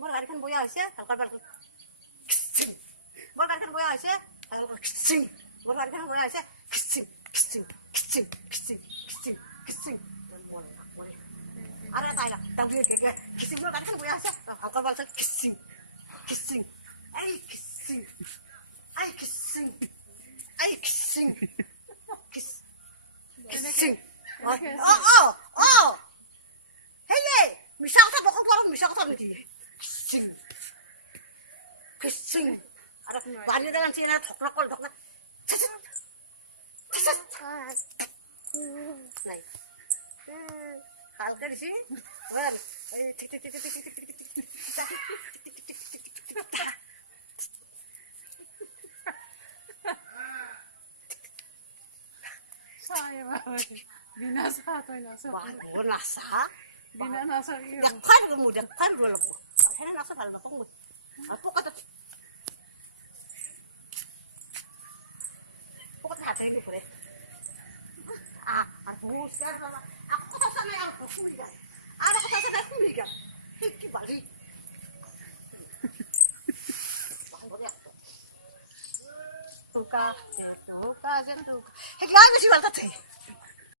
মোৰ গাড়ীখন বয়া হৈছে হালকাৰ পাল মোৰ গাড়ীখন বয়া হৈছে খিচিং মোৰ গাড়ীখন বয়া হৈছে খিচিং খিচিং খিচিং খিচিং খিচিং খিচিং আৰে তাই না ডাবলিউ কে খিচিং মোৰ গাড়ীখন বয়া হৈছে হালকাৰ পাল খিচিং খিচিং এই খিচিং এই খিচিং এই খিচিং খিচিং হেই মিছা কথা বকো পাৰো মিছা কথা নেকি খিচিং খিচিং আৰু বানি দেন চিনা ঠকৰক কল ঠক নাই হালকা দিছি বল এই টিক টিক টিক টিক টিক টিক Saya mah binasa tuh nasa. wah gue nasa Bina nasa iyo. dakar kemudian kan dulu akhirnya nasa hal bakong aku kata pokoknya hati itu boleh arbus kan aku kata sana arbus kan ada kata sana aku kan hiki balik tuka tuka jangan tuka hiki kan masih balta teh